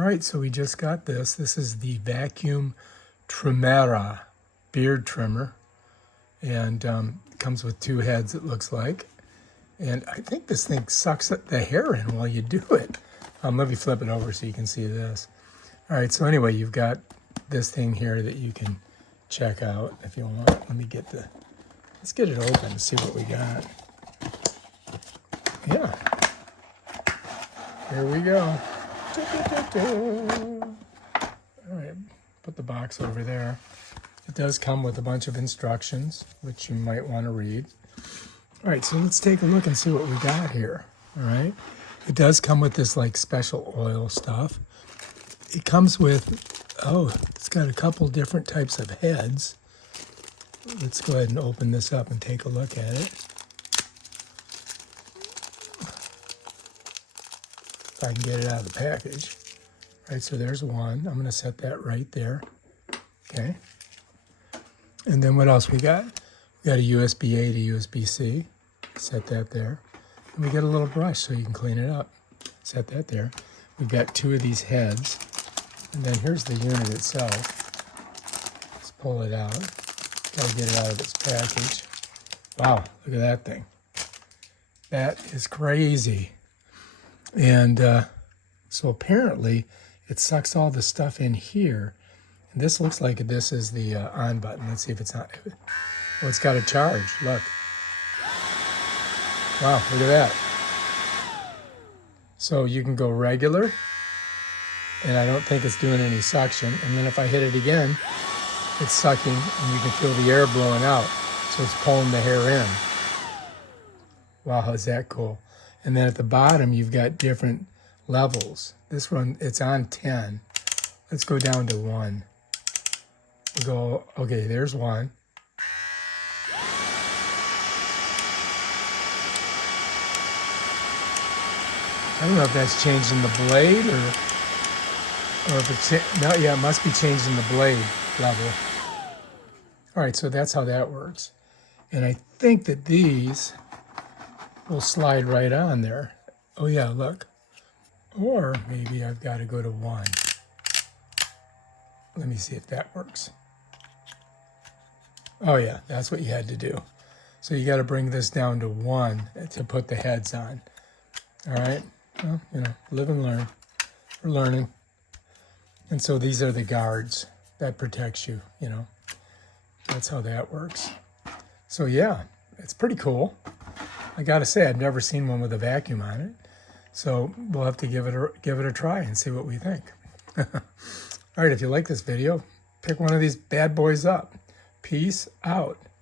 right, so we just got this. This is the vacuum Trmmera beard trimmer, and it comes with two heads, it looks like. And I think this thing sucks the hair in while you do it. Let me flip it over so you can see this. All right, so anyway, you've got this thing here that you can check out if you want. Let's get it open and see what we got. Yeah. Here we go. All right, put the box over there. It does come with a bunch of instructions, which you might want to read. All right, so let's take a look and see what we got here. All right, it does come with this like special oil stuff. It comes with, it's got a couple different types of heads. Let's go ahead and open this up and take a look at it. If I can get it out of the package. All right, so there's one. I'm gonna set that right there. Okay. And then what else we got? We got a USB-A to USB-C. Set that there. And we got a little brush so you can clean it up. Set that there. We've got two of these heads. And then here's the unit itself. Let's pull it out. Gotta get it out of its package. Wow, look at that thing. That is crazy. And so apparently it sucks all the stuff in here. And this looks like this is the on button. Let's see if it's on. Oh, it's got a charge. Look. Wow, look at that. So you can go regular, and I don't think it's doing any suction. And then if I hit it again, it's sucking, and you can feel the air blowing out. So it's pulling the hair in. Wow, is that cool? And then at the bottom, you've got different levels. This one, it's on 10. Let's go down to 1. We'll go, okay, there's 1. I don't know if that's changing the blade or if it's, no, yeah, it must be changing the blade level. All right, so that's how that works. And I think that these will slide right on there. Oh yeah, look. Or maybe I've got to go to 1. Let me see if that works. Oh yeah, that's what you had to do. So you got to bring this down to 1 to put the heads on. All right, well, live and learn. We're learning. And so these are the guards that protects you, That's how that works. So yeah, it's pretty cool. I gotta say, I've never seen one with a vacuum on it. So we'll have to give it a try and see what we think. All right, if you like this video, pick one of these bad boys up. Peace out.